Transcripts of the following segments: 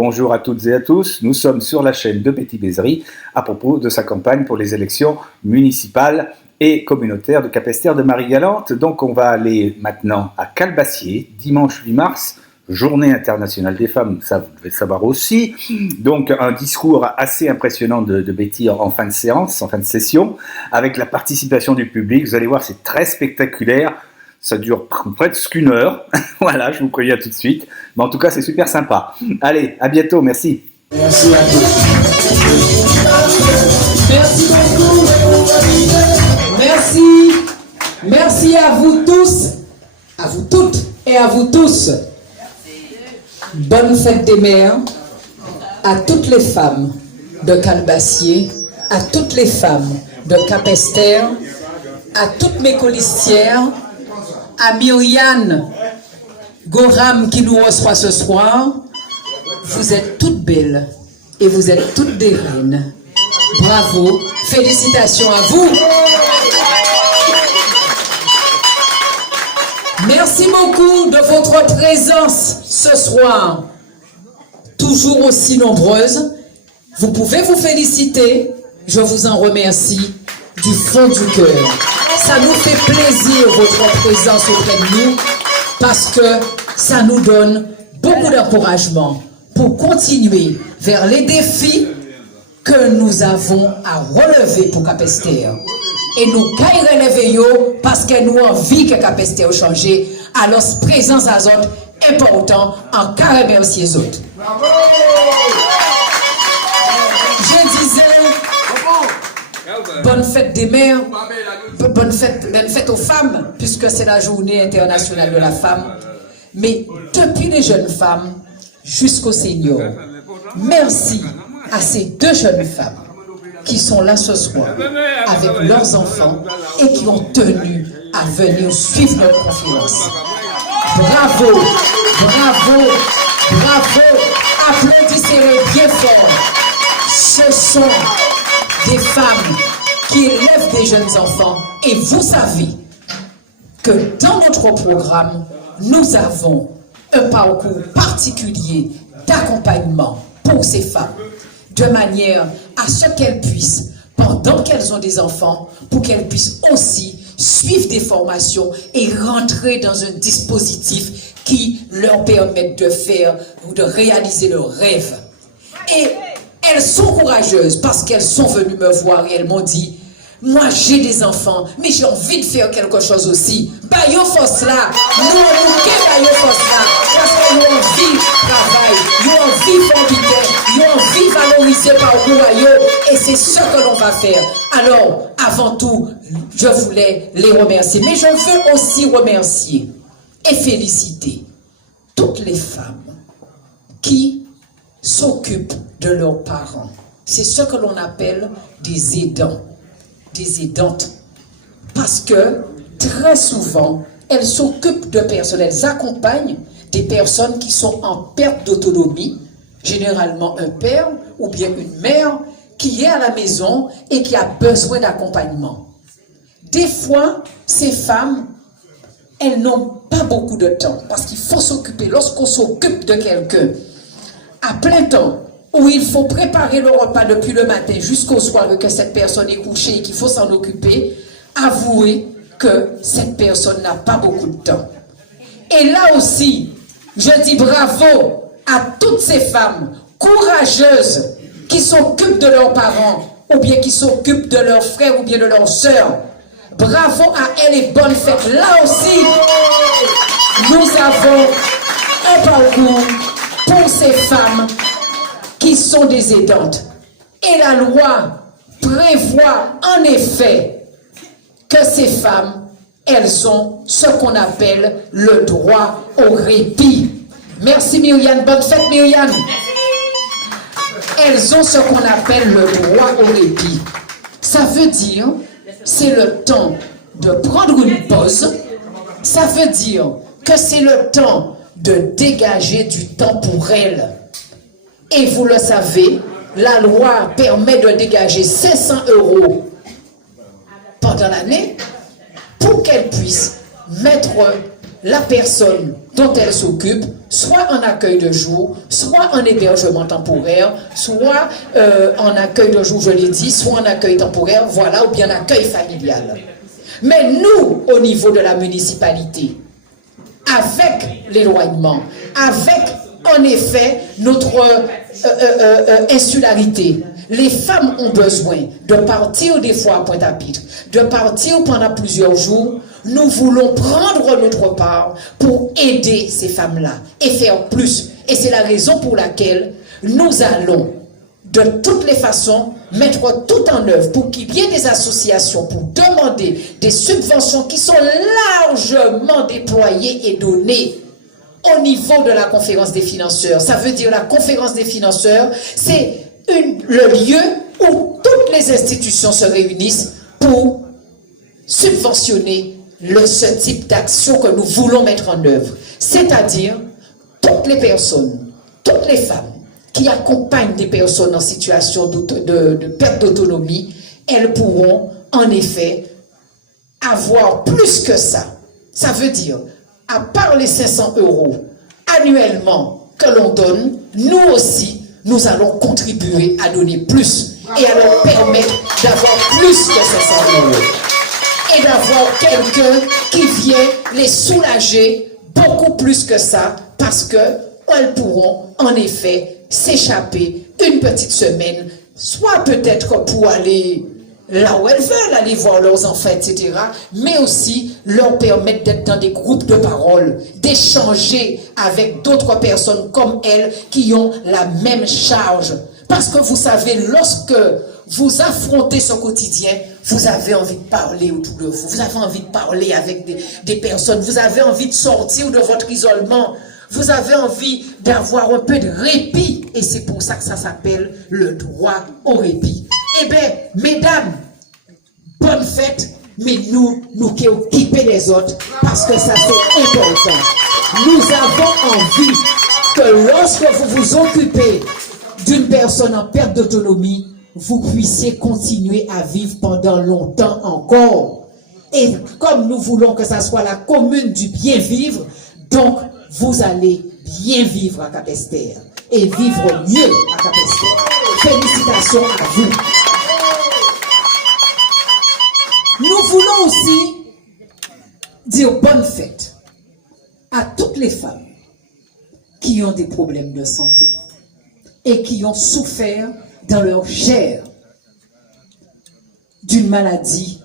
Bonjour à toutes et à tous, nous sommes sur la chaîne de Betty Bézery à propos de sa campagne pour les élections municipales et communautaires de Capesterre de Marie-Galante. Donc on va aller maintenant à Calbassier, dimanche 8 mars, Journée internationale des femmes, ça vous devez le savoir aussi. Donc un discours assez impressionnant de Betty en fin de séance, en fin de session, avec la participation du public. Vous allez voir, c'est très spectaculaire. Ça dure presque une heure. Voilà, je vous préviens tout de suite. Mais en tout cas, c'est super sympa. Allez, à bientôt, merci. Merci à tous. Merci beaucoup. Merci. Merci à vous tous, à vous toutes et à vous tous. Bonne fête des mères à toutes les femmes de Calbassier, à toutes les femmes de Capesterre, à toutes mes colistières, à Myriane Goram qui nous reçoit ce soir. Vous êtes toutes belles et vous êtes toutes des reines. Bravo, félicitations à vous. Merci beaucoup de votre présence ce soir, toujours aussi nombreuse. Vous pouvez vous féliciter, je vous en remercie du fond du cœur. Ça nous fait plaisir votre présence auprès de nous parce que ça nous donne beaucoup d'encouragement pour continuer vers les défis que nous avons à relever pour Capesterre. Et nous caillons les veillons parce que nous avons envie que Capesterre change. Alors, présence à autres important en carré merci aux autres. Je disais, bonne fête des mères, bonne fête aux femmes, puisque c'est la journée internationale de la femme. Mais depuis les jeunes femmes jusqu'aux seniors, merci à ces deux jeunes femmes qui sont là ce soir avec leurs enfants et qui ont tenu à venir suivre notre conférence. Bravo, bravo, bravo, applaudissez-les bien fort. Ce sont des femmes qui élèvent des jeunes enfants et vous savez que dans notre programme, nous avons un parcours particulier d'accompagnement pour ces femmes, de manière à ce qu'elles puissent, pendant qu'elles ont des enfants, pour qu'elles puissent aussi suivre des formations et rentrer dans un dispositif qui leur permette de faire ou de réaliser leurs rêves. Et elles sont courageuses parce qu'elles sont venues me voir et elles m'ont dit, moi j'ai des enfants, mais j'ai envie de faire quelque chose aussi. Bayo force là, nous bayo force là, parce que nous envie de travail, nous envie de faire nous envie de valoriser par Bayo, et c'est ce que l'on va faire. Alors, avant tout, je voulais les remercier, mais je veux aussi remercier et féliciter toutes les femmes qui s'occupent de leurs parents. C'est ce que l'on appelle des aidants, des aidantes. Parce que très souvent, elles s'occupent de personnes, elles accompagnent des personnes qui sont en perte d'autonomie, généralement un père ou bien une mère qui est à la maison et qui a besoin d'accompagnement. Des fois, ces femmes, elles n'ont pas beaucoup de temps parce qu'il faut s'occuper. Lorsqu'on s'occupe de quelqu'un à plein temps, où il faut préparer le repas depuis le matin jusqu'au soir que cette personne est couchée et qu'il faut s'en occuper, avouez que cette personne n'a pas beaucoup de temps. Et là aussi, je dis bravo à toutes ces femmes courageuses qui s'occupent de leurs parents ou bien qui s'occupent de leurs frères ou bien de leurs sœurs. Bravo à elles et bonne fête. Là aussi, nous avons un parcours pour ces femmes qui sont des aidantes. Et la loi prévoit en effet que ces femmes, elles ont ce qu'on appelle le droit au répit. Merci Myriane, bonne fête Myriane. Elles ont ce qu'on appelle le droit au répit. Ça veut dire, c'est le temps de prendre une pause. Ça veut dire que c'est le temps de dégager du temps pour elles. Et vous le savez, la loi permet de dégager 500 € pendant l'année pour qu'elles puissent mettre la personne dont elle s'occupe, soit en accueil de jour, soit en hébergement temporaire, soit en accueil de jour, je l'ai dit, soit en accueil temporaire, voilà, ou bien accueil familial. Mais nous, au niveau de la municipalité, avec l'éloignement, avec en effet notre insularité, les femmes ont besoin de partir des fois à Pointe-à-Pitre, de partir pendant plusieurs jours. Nous voulons prendre notre part pour aider ces femmes-là et faire plus. Et c'est la raison pour laquelle nous allons, de toutes les façons, mettre tout en œuvre pour qu'il y ait des associations, pour demander des subventions qui sont largement déployées et données au niveau de la conférence des financeurs. Ça veut dire la conférence des financeurs, c'est le lieu où toutes les institutions se réunissent pour subventionner ce type d'action que nous voulons mettre en œuvre. C'est-à-dire, toutes les personnes, toutes les femmes qui accompagnent des personnes en situation de perte d'autonomie, elles pourront en effet avoir plus que ça. Ça veut dire, à part les 500 € annuellement que l'on donne, nous aussi, nous allons contribuer à donner plus et à leur permettre d'avoir plus que 500 € et d'avoir quelqu'un qui vient les soulager beaucoup plus que ça parce qu'elles pourront en effet s'échapper une petite semaine, soit peut-être pour aller là où elles veulent, aller voir leurs enfants, etc., mais aussi leur permettre d'être dans des groupes de parole, d'échanger avec d'autres personnes comme elles qui ont la même charge. Parce que vous savez, lorsque vous affrontez ce quotidien, vous avez envie de parler autour de vous, vous avez envie de parler avec des personnes, vous avez envie de sortir de votre isolement, vous avez envie d'avoir un peu de répit, et c'est pour ça que ça s'appelle le droit au répit. Eh bien, mesdames, bonne fête, mais nous qui occupons les autres, parce que ça c'est important. Nous avons envie que lorsque vous vous occupez d'une personne en perte d'autonomie, vous puissiez continuer à vivre pendant longtemps encore. Et comme nous voulons que ça soit la commune du bien vivre, donc vous allez bien vivre à Cap-Esther et vivre mieux à Cap-Esther. Félicitations à vous. Nous voulons aussi dire bonne fête à toutes les femmes qui ont des problèmes de santé et qui ont souffert dans leur chair d'une maladie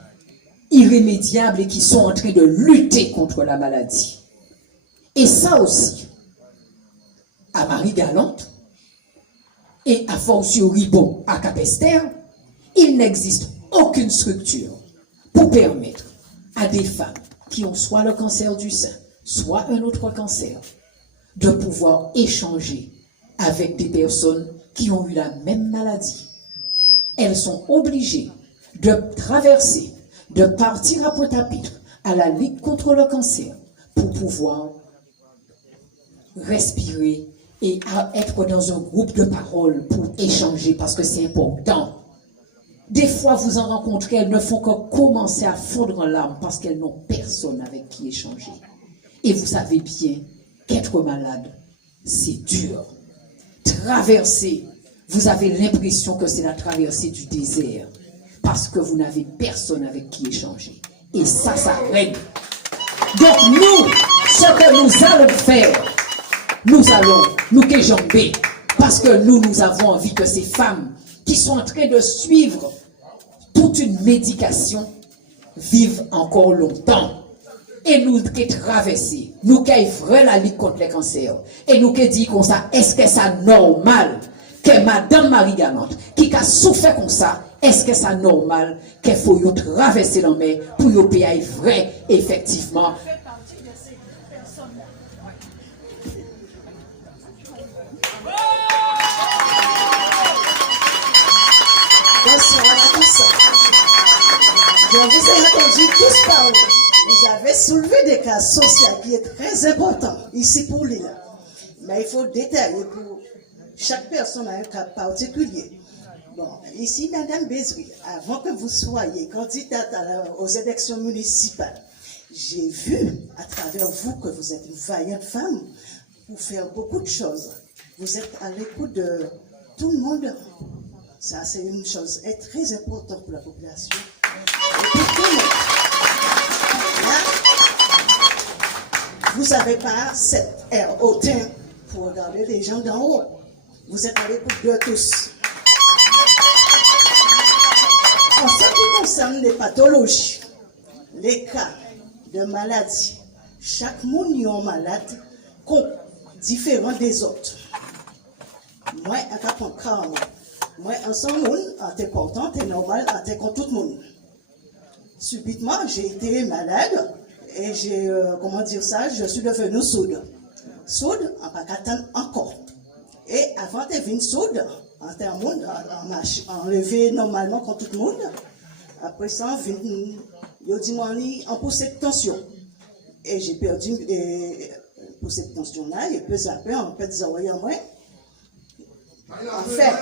irrémédiable et qui sont en train de lutter contre la maladie. Et ça aussi, à Marie-Galante et à fortiori bon à Cap-Esther, il n'existe aucune structure pour permettre à des femmes qui ont soit le cancer du sein, soit un autre cancer, de pouvoir échanger avec des personnes qui ont eu la même maladie. Elles sont obligées de traverser, de partir à Pointe-à-Pitre, à la Ligue contre le cancer, pour pouvoir respirer et être dans un groupe de parole pour échanger, parce que c'est important. Des fois, vous en rencontrez, elles ne font que commencer à fondre en larmes parce qu'elles n'ont personne avec qui échanger. Et vous savez bien qu'être malade, c'est dur. Traverser, vous avez l'impression que c'est la traversée du désert parce que vous n'avez personne avec qui échanger. Et ça règne. Donc nous, ce que nous allons faire, nous allons nous quéjamber parce que nous avons envie que ces femmes qui sont en train de suivre toute une médication vivent encore longtemps. Et nous qui traversons, nous qui vrai la lutte contre les cancers, et nous qui disons comme ça, est-ce que c'est normal que Madame Marie-Galante, qui a souffert comme ça, est-ce que c'est normal qu'il faut y traverser la mer pour y payer vrai, effectivement? Bonsoir à tous. Je vous ai entendu tous parler. Vous avez soulevé des cas sociaux qui est très important ici pour l'île. Mais il faut détailler pour chaque personne a un cas particulier. Bon, ici, Madame Bézouille, avant que vous soyez candidate aux élections municipales, j'ai vu à travers vous que vous êtes une vaillante femme pour faire beaucoup de choses. Vous êtes à l'écoute de tout le monde. Ça, c'est une chose très importante pour la population. Et puis tout le monde. Là, vous n'avez pas cette air hautain pour regarder les gens d'en haut. Vous êtes à l'écoute de tous. En ce qui concerne les pathologies, les cas de maladie, chaque monde est malade différent des autres. Moi, en cas de cas, moi, en ce monde, en t'es content, t'es normal, en t'es contre tout le monde. Subitement, j'ai été malade et j'ai, je suis devenue sourde. Sourde, on va pas attendre encore. Et avant de venir sourde, en termes on levé normalement contre tout le monde. Après ça, il dit moi en poussée de tension. Et j'ai perdu poussée de tension là, et puis après, on peut dire oui à moi. En fait,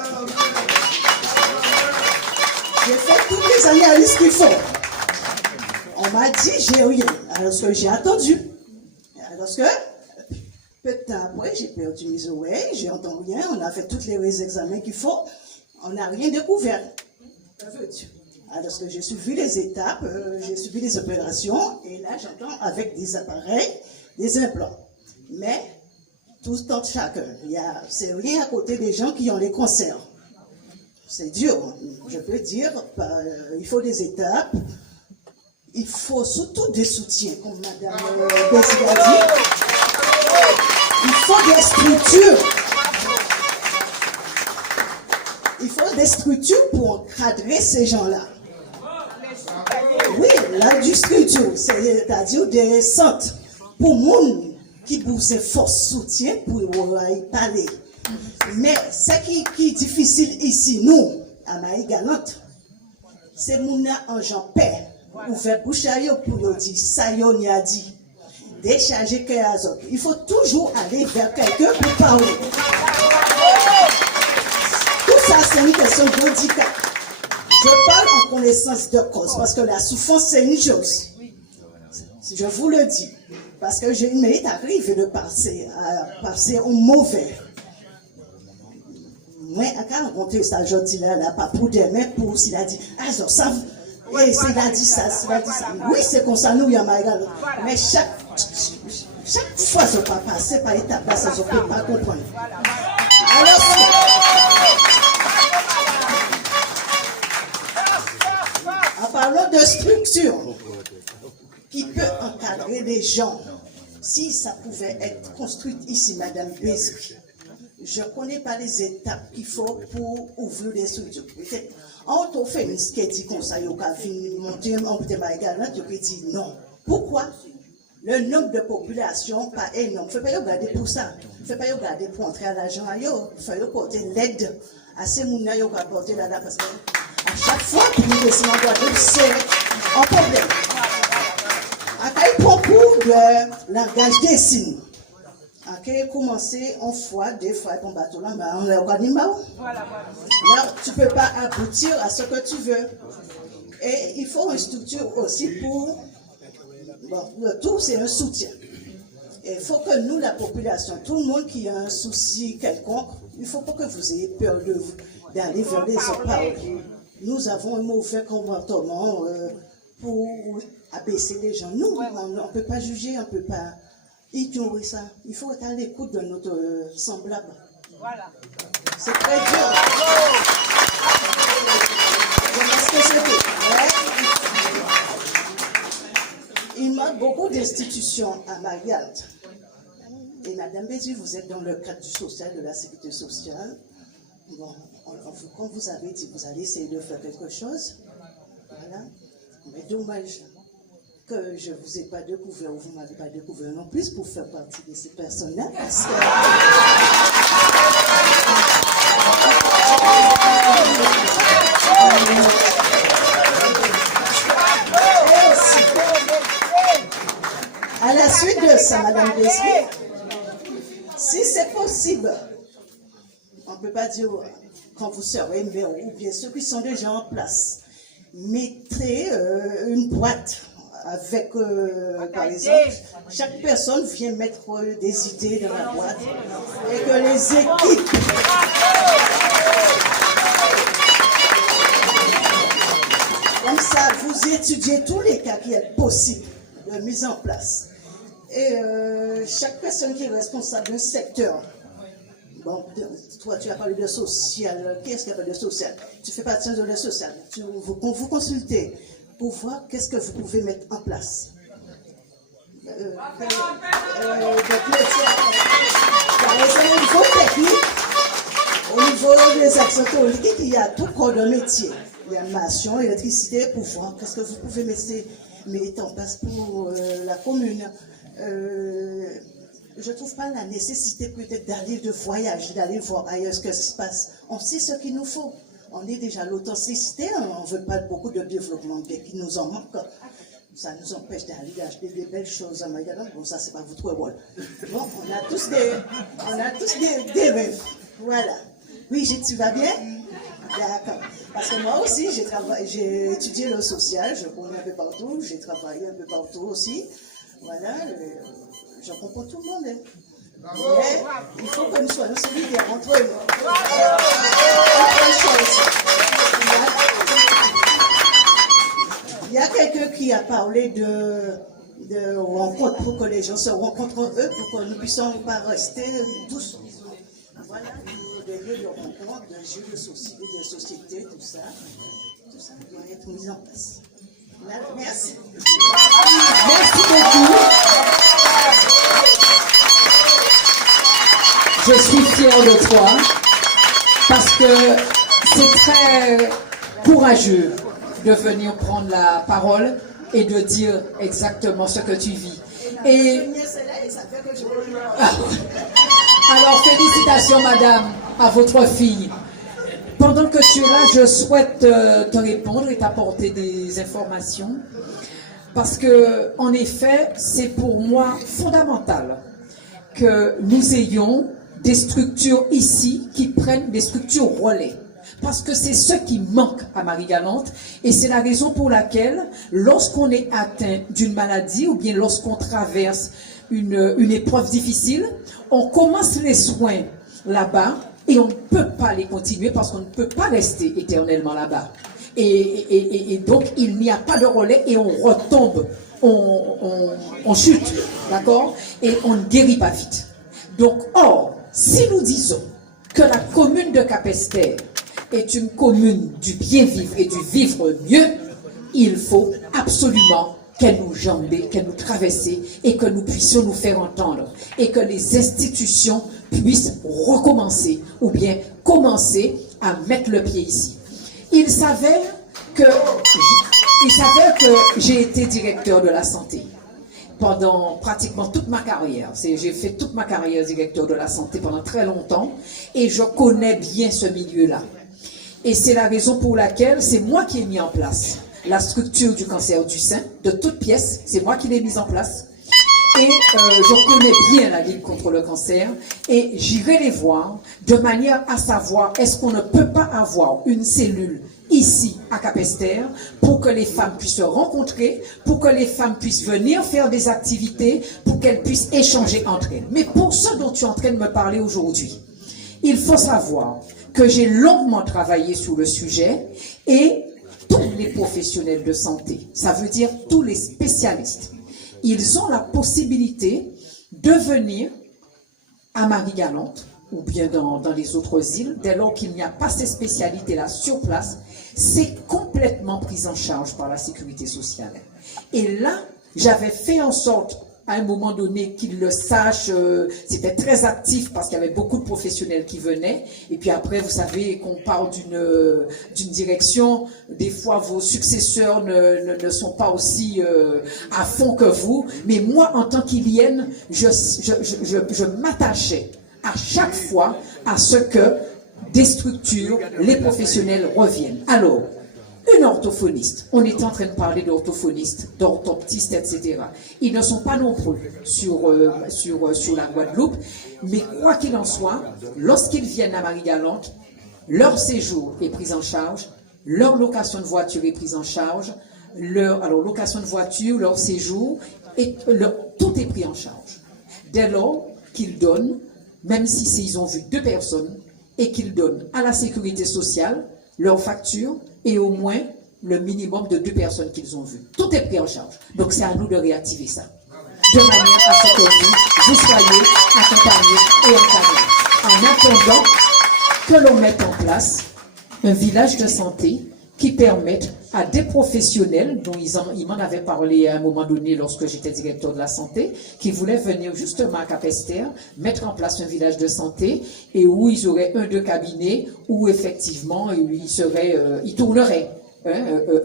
j'ai fait toutes les analyses qu'il faut. On m'a dit j'ai rien, alors que j'ai attendu. Alors que peu de temps après, j'ai perdu mes oreilles, j'ai entendu rien, on a fait tous les examens qu'il faut, on n'a rien découvert. Alors que j'ai suivi les étapes, j'ai suivi les opérations, et là j'entends avec des appareils, des implants. Mais, tout en chacun, c'est rien à côté des gens qui ont les cancers. C'est dur, je peux dire, il faut des étapes, il faut surtout des soutiens, comme Mme Bessie a dit. Il faut des structures. Il faut des structures pour encadrer ces gens-là. Oui, la structure, c'est-à-dire des centres pour les gens qui bougent force soutien pour y parler. Mais ce qui est difficile ici, nous, à Marie-Galante, c'est les gens en gens paix, ouvert bouche pour dire ça y on y a dit. Décharger que les autres. Il faut toujours aller vers quelqu'un pour parler. Tout ça, c'est une question de handicap. Je parle en connaissance de cause, parce que la souffrance, c'est une chose. Je vous le dis. Parce que il m'est arrivé de passer au mauvais. Moi, quand on rencontre ça, je dis là, pas pour demain, pour s'il a dit, ah, ça, et s'il a dit ça, s'il a dit ça. Oui, c'est comme ça, nous, il y a Marie-Galante. Mais chaque fois, je ne peux pas passer par étape, ça, je ne peux pas comprendre. Alors, en parlant de structure qui peut encadrer les gens, si ça pouvait être construit ici, Madame Bessie, je ne connais pas les étapes qu'il faut pour ouvrir les structures. Peut-être, en tant que féministe qui dit comme ça, il y a monter en Marie-Galante, il dit non. Pourquoi? Le nombre de population pas énorme. Il ne faut pas regarder pour ça. Il ne faut pas regarder pour entrer à l'argent. Il faut porter l'aide à ces gens qui ont apporté là parce qu'à chaque fois que nous descendons en Guadeloupe, c'est un problème. Il prend cours de langage des signes. Commencer en fois, des fois, ton bateau là, on est organisé. Là, tu ne peux pas aboutir à ce que tu veux. Et il faut une structure aussi pour. Bon, le tout, c'est un soutien. Et il faut que nous, la population, tout le monde qui a un souci quelconque, il ne faut pas que vous ayez peur d'aller vers les autres. Nous avons un mauvais comportement pour abaisser les gens. Nous, on ne peut pas juger, on ne peut pas ignorer ça. Il faut être à l'écoute de notre semblable. Voilà. C'est très dur. Je pense que c'est tout. Il manque beaucoup d'institutions à Marie-Galante. Et Madame Bessie, vous êtes dans le cadre du social, de la sécurité sociale. Bon, comme vous avez dit, vous allez essayer de faire quelque chose. Voilà. Mais dommage que je ne vous ai pas découvert, ou vous ne m'avez pas découvert non plus pour faire partie de ces personnes-là. Parce que... À la suite de ça, Madame Bessie, si c'est possible, on ne peut pas dire quand vous serez maire ou bien ceux qui sont déjà en place, mettez une boîte avec, par exemple, chaque personne vient mettre des idées dans la boîte et que les équipes comme ça, vous étudiez tous les cas qui est possible de mise en place. Et chaque personne qui est responsable d'un secteur, bon, toi tu as parlé de social, qu'est-ce qu'il y a de social? Tu fais partie de le social, vous consultez pour voir qu'est-ce que vous pouvez mettre en place. Au niveau technique, au niveau des actions politiques, il y a tout corps de métier. Animation, électricité, pour voir qu'est-ce que vous pouvez mettre en place pour la commune. Je ne trouve pas la nécessité peut-être d'aller de voyage, d'aller voir ailleurs ce qui se passe. On sait ce qu'il nous faut. On est déjà l'authenticité, on ne veut pas beaucoup de développement qui nous en manque. Ça nous empêche d'aller acheter des belles choses à magasin. Bon, ça, c'est pas votre rôle. Bon, on a tous des rêves. Voilà. Oui, tu vas bien? D'accord. Parce que moi aussi, j'ai étudié le social, je connais un peu partout, j'ai travaillé un peu partout aussi. Voilà, je comprends tout le monde. Hein. Mais il faut que nous soyons solidaires entre nous. Il y a quelqu'un qui a parlé de rencontres pour que les gens se rencontrent entre eux, pour que nous ne puissions pas rester tous. Voilà, des lieux de rencontre, des jeux de société, tout ça doit être mis en place. Voilà, merci. Merci beaucoup. Je suis fière de toi parce que c'est très courageux de venir prendre la parole et de dire exactement ce que tu vis. Et alors félicitations madame à votre fille. Pendant que tu es là, je souhaite te répondre et t'apporter des informations parce que en effet, c'est pour moi fondamental que nous ayons des structures ici qui prennent des structures relais. Parce que c'est ce qui manque à Marie-Galante et c'est la raison pour laquelle lorsqu'on est atteint d'une maladie ou bien lorsqu'on traverse une épreuve difficile, on commence les soins là-bas et on ne peut pas les continuer parce qu'on ne peut pas rester éternellement là-bas. Et donc il n'y a pas de relais et on retombe, on chute, d'accord? Et on ne guérit pas vite. Donc, or, si nous disons que la commune de Capesterre est une commune du bien vivre et du vivre mieux, il faut absolument qu'elle nous jambe, qu'elle nous traverse et que nous puissions nous faire entendre et que les institutions puissent recommencer ou bien commencer à mettre le pied ici. Il s'avère que j'ai été directeur de la santé pendant pratiquement toute ma carrière. J'ai fait toute ma carrière directeur de la santé pendant très longtemps et je connais bien ce milieu-là. Et c'est la raison pour laquelle c'est moi qui ai mis en place la structure du cancer du sein, de toutes pièces, c'est moi qui l'ai mise en place. Et je connais bien la Ligue contre le cancer et j'irai les voir de manière à savoir est-ce qu'on ne peut pas avoir une cellule ici à Capesterre pour que les femmes puissent se rencontrer, pour que les femmes puissent venir faire des activités, pour qu'elles puissent échanger entre elles. Mais pour ce dont tu es en train de me parler aujourd'hui, il faut savoir que j'ai longuement travaillé sur le sujet et tous les professionnels de santé, ça veut dire tous les spécialistes, ils ont la possibilité de venir à Marie-Galante ou bien dans les autres îles, dès lors qu'il n'y a pas ces spécialités-là sur place, c'est complètement pris en charge par la sécurité sociale. Et là, j'avais fait en sorte, à un moment donné, qu'ils le sachent, c'était très actif parce qu'il y avait beaucoup de professionnels qui venaient. Et puis après, vous savez qu'on parle d'une direction, des fois vos successeurs ne sont pas aussi à fond que vous. Mais moi, en tant qu'Ilienne, je m'attachais à chaque fois à ce que des structures, les professionnels reviennent. Alors, une orthophoniste, on est en train de parler d'orthophonistes, d'orthoptistes, etc. Ils ne sont pas non plus sur la Guadeloupe, mais quoi qu'il en soit, lorsqu'ils viennent à Marie-Galante, leur séjour est pris en charge, leur location de voiture est prise en charge, leur location de voiture, leur séjour, et tout est pris en charge. Dès lors qu'ils donnent, même si ils ont vu 2 personnes, et qu'ils donnent à la sécurité sociale leur facture et au moins le minimum de 2 personnes qu'ils ont vues. Tout est pris en charge. Donc c'est à nous de réactiver ça. De manière à ce que vous soyez accompagnés et encadrés. En attendant que l'on mette en place un village de santé qui permette à des professionnels, dont ils m'en avaient parlé à un moment donné lorsque j'étais directeur de la santé, qui voulaient venir justement à Capesterre, mettre en place un village de santé et où ils auraient 1-2 cabinets où effectivement ils tourneraient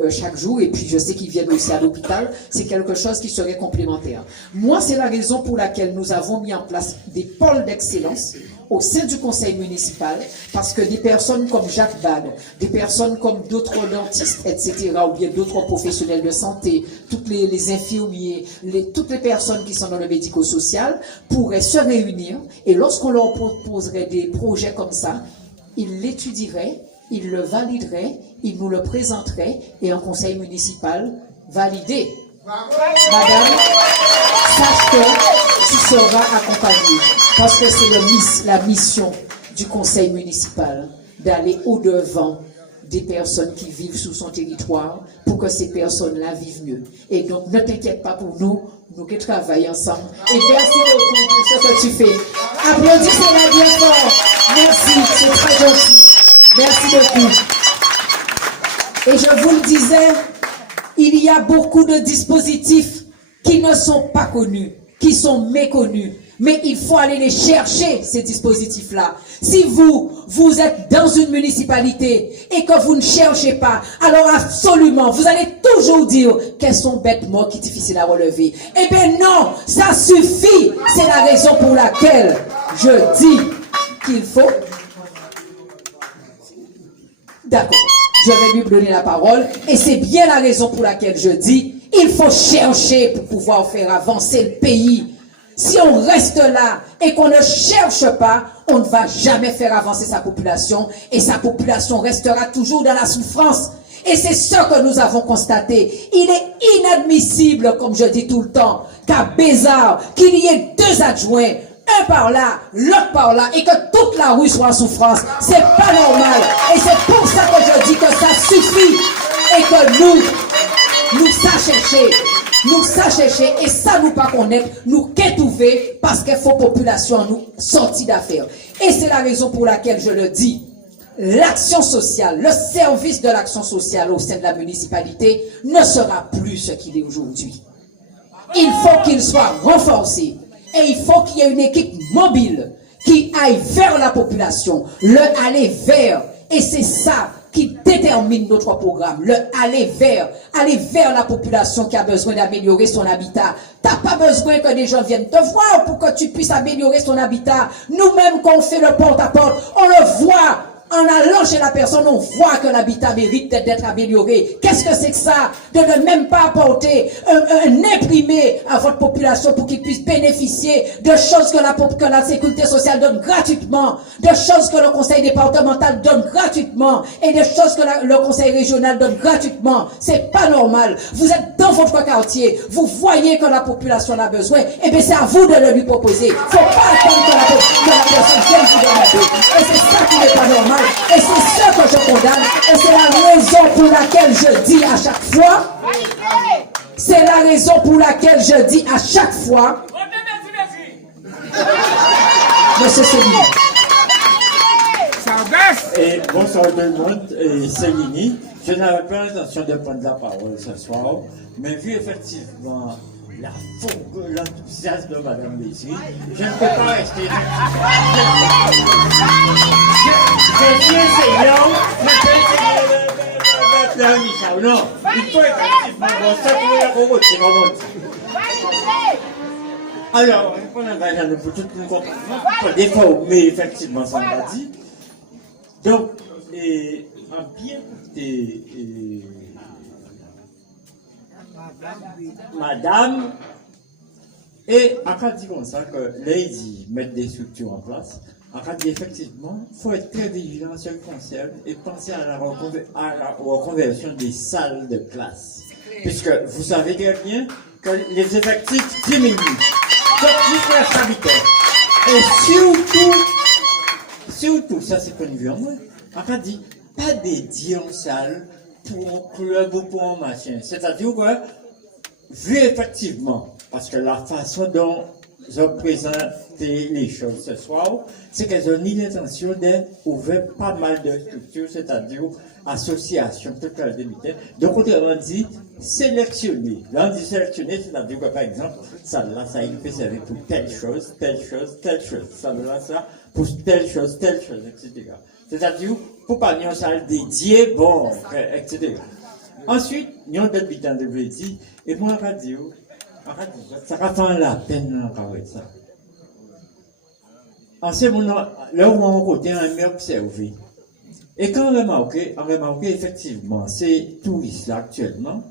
chaque jour, et puis je sais qu'ils viennent aussi à l'hôpital. C'est quelque chose qui serait complémentaire. Moi, c'est la raison pour laquelle nous avons mis en place des pôles d'excellence au sein du conseil municipal, parce que des personnes comme Jacques Bad, des personnes comme d'autres dentistes, etc., ou bien d'autres professionnels de santé, toutes les infirmiers, toutes les personnes qui sont dans le médico-social pourraient se réunir, et lorsqu'on leur proposerait des projets comme ça, ils l'étudieraient, ils le valideraient, ils nous le présenteraient, et un conseil municipal validé. Madame, sache que tu seras accompagnée, parce que c'est la mission du conseil municipal d'aller au-devant des personnes qui vivent sous son territoire pour que ces personnes-là vivent mieux. Et donc, ne t'inquiète pas pour nous qui travaillons ensemble. Et merci beaucoup pour ce que tu fais. Applaudissez-la bien fort. Merci, c'est très gentil. Merci beaucoup. Et je vous le disais, il y a beaucoup de dispositifs qui ne sont pas connus, qui sont méconnus. Mais il faut aller les chercher, ces dispositifs-là. Si vous êtes dans une municipalité et que vous ne cherchez pas, alors absolument, vous allez toujours dire qu'elles sont bêtement qui difficiles à relever. Eh bien non, ça suffit. C'est la raison pour laquelle je dis qu'il faut... D'accord, je vais lui donner la parole. Et c'est bien la raison pour laquelle je dis il faut chercher pour pouvoir faire avancer le pays. Si on reste là et qu'on ne cherche pas, on ne va jamais faire avancer sa population et sa population restera toujours dans la souffrance. Et c'est ce que nous avons constaté. Il est inadmissible, comme je dis tout le temps, qu'à Bézard, qu'il y ait 2 adjoints, un par là, l'autre par là, et que toute la rue soit en souffrance. C'est pas normal. Et c'est pour ça que je dis que ça suffit. Et que nous ça chercher, et ça nous pas connaître, nous qu'étouver, parce qu'il faut population nous sortir d'affaires. Et c'est la raison pour laquelle je le dis. L'action sociale, le service de l'action sociale au sein de la municipalité ne sera plus ce qu'il est aujourd'hui. Il faut qu'il soit renforcé. Et il faut qu'il y ait une équipe mobile qui aille vers la population, le aller vers. Et c'est ça qui détermine notre programme, le aller vers la population qui a besoin d'améliorer son habitat. T'as pas besoin que des gens viennent te voir pour que tu puisses améliorer son habitat. Nous-mêmes, quand on fait le porte-à-porte, on le voit. En allant chez la personne, on voit que l'habitat mérite d'être amélioré. Qu'est-ce que c'est que ça? De ne même pas apporter un imprimé à votre population pour qu'ils puissent bénéficier de choses que la sécurité sociale donne gratuitement, de choses que le conseil départemental donne gratuitement et des choses que le conseil régional donne gratuitement. C'est pas normal. Vous êtes dans votre quartier, vous voyez que la population en a besoin, et bien c'est à vous de le lui proposer. Faut pas attendre que la personne vienne vous demander. Et c'est ça qui n'est pas normal. Et c'est ce que je condamne. Et c'est la raison pour laquelle je dis à chaque fois. C'est la raison pour laquelle je dis à chaque fois. Monsieur Céline. Et bonsoir tout le monde, et Céline. Je n'avais pas l'intention de prendre la parole ce soir, mais vu effectivement l'enthousiasme de Mme Bézry, je ne peux pas rester. Je suis enseignant, non, il faut effectivement ça pour la remonter. Alors, on engage pour toute une compagnie, pour déformer effectivement ça m'a dit. Donc, en bien écouté, Madame, et en cas de comme ça, que Lady mette des structures en place, en cas d'effectivement, il faut être très vigilant sur le concept et penser à la reconversion des salles de classe. puisque vous savez très bien que les effectifs diminuent. Donc, plus responsabilité. Et surtout, ça c'est point de vue en moi, on a dit, pas dédié en salle pour un club ou pour un machin. C'est-à-dire que, vu effectivement, parce que la façon dont je présente les choses ce soir, c'est qu'elles ont eu l'intention d'ouvrir pas mal de structures, c'est-à-dire associations, tout le débuté. Donc, autrement dit, sélectionner. Là, on dit sélectionner, c'est-à-dire que, par exemple, ça là, ça peut servir pour telle chose, telle chose, telle chose. Ça là, ça, pour telle chose, etc. C'est-à-dire, pour pas une salle dédiée, bon, etc. Ensuite, nous avons d'autres bidons de dit, et moi, radio, ça va faire la peine avec ça. En ce moment, là où on côté, on a observé. Et quand on remarque effectivement, ces touristes là actuellement,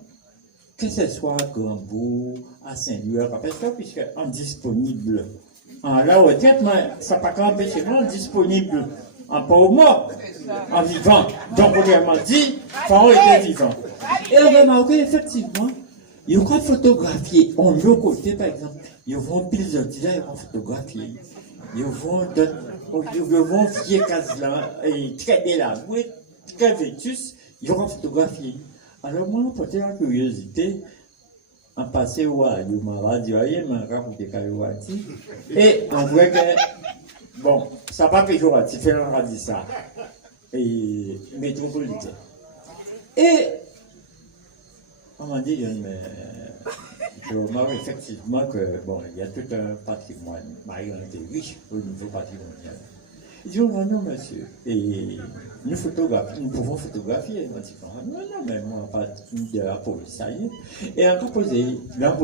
que ce soit à Grandbourg, à Saint-Louis, à Capesteur, puisqu'on disponible. En la retraite, ça n'a pas qu'empêcher, on disponible en pas au mort, en vivant. Donc, autrement dit, on était vivant. Et on remarque effectivement, ils vont photographier, on l'autre côté par exemple, ils vont pile de là, ils vont photographier. Ils vont vieux cases là, et traiter la boîte, très vétus, ils vont photographier. Alors moi, pour la curiosité, en passé au radio, m'a dit, m'a raconté Kalouati, et on voit que, bon, ça n'a pas péjoratif, on a dit ça, et métropolitain. Et on m'a dit, mais je remarque effectivement que, bon, il y a tout un patrimoine, Marion était riche au niveau patrimonial. Il dit, oh non, monsieur, et nous pouvons photographier. Il m'a dit, non, mais moi, pas de la police, ça y est. Et encore poser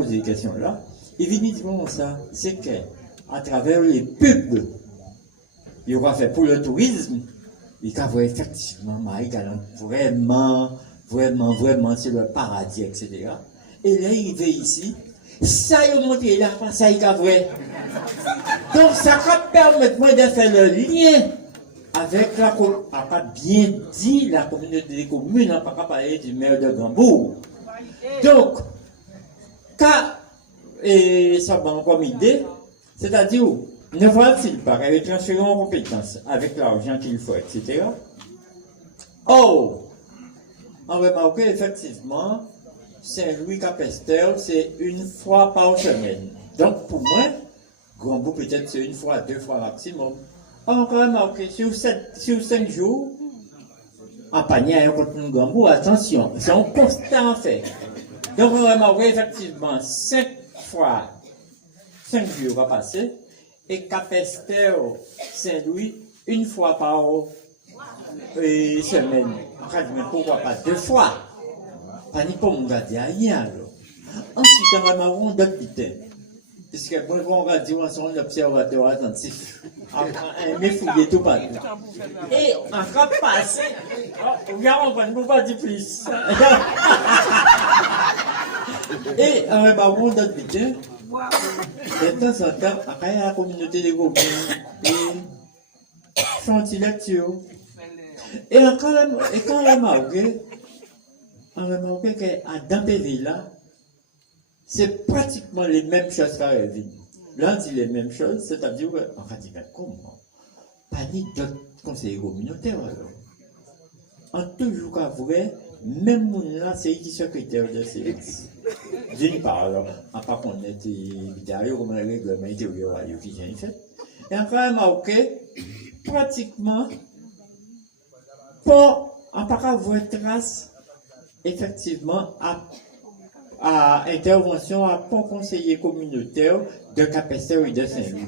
des questions là, il vient dire, bon, ça, c'est qu'à travers les pubs, il aura fait pour le tourisme, il va voir effectivement, Marie-Galante, vraiment, c'est le paradis, etc. Et là, il vient ici, ça y est montré là, ça y est vrai. Donc, ça va permettre moi de faire le lien avec la commune, pas bien dit la communauté des communes, on n'a pas parler du maire de Grandbourg. Donc, et ça m'a comme idée, c'est-à-dire, ne va-t-il pas transférer en compétence avec l'argent qu'il faut, etc. Oh, on remarque effectivement, Saint-Louis-Capesteur, c'est une fois par semaine. Donc, pour moi, Grandbourg, peut-être c'est une fois, 2 fois maximum. On remarque sur 5 jours, en panier à un contenu Grandbourg, attention, c'est un constant fait. Donc, on remarque effectivement 5 fois, 5 jours à passer, et Capesteur, Saint-Louis, une fois par semaine. Mais pourquoi pas 2 fois? Pas ni pour me garder rien. Ensuite, on va m'avoir d'autres bitains. Puisque moi, on va dire, on est un observateur attentif. On va fouiller tout partout. Et on va passer. Regarde, on ne peut pas dire plus. Et on va m'avoir d'autres bitains. De temps en temps, après la communauté des communes, et chantier lecture. Et quand on a remarqué qu'à dans ces villes-là, c'est pratiquement les mêmes choses qu'à la ville. Là, on dit les mêmes choses, c'est-à-dire qu'on va dire, mais comment? Pas ni d'autres conseillers communautaires, alors. En toujours qu'à vrai, même mon là, c'est qui secrétaire de service. D'une part, alors, à part qu'on était derrière, comme un règlement intérieur, qui vient fait. Et on va remarquer, pratiquement, pour en pas avoir trace effectivement à intervention à bon conseiller communautaire de Capesteur et de Saint-Louis.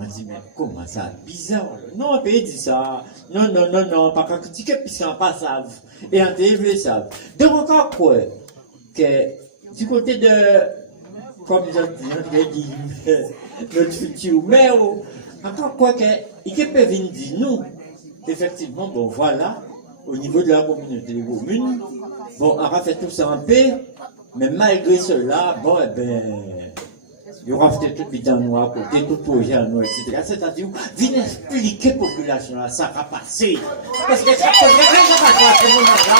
On dit, mais comment ça? Bizarre. Non, on peut dire ça. Non, pas qu'à critiquer puisqu'on pas savent. Et on TV savent. Donc encore quoi? Que du côté de, comme je dis, notre futur maire, encore quoi il peut venir dire nous. Effectivement, bon voilà, au niveau de la communauté des communes, bon, on a fait tout ça en paix, mais malgré cela, bon, eh ben, il y aura fait tout le temps noir à côté, tout projet en noir, etc. C'est-à-dire, viens expliquer à la population, là, ça va passer. Parce que ça va passer à ce moment-là.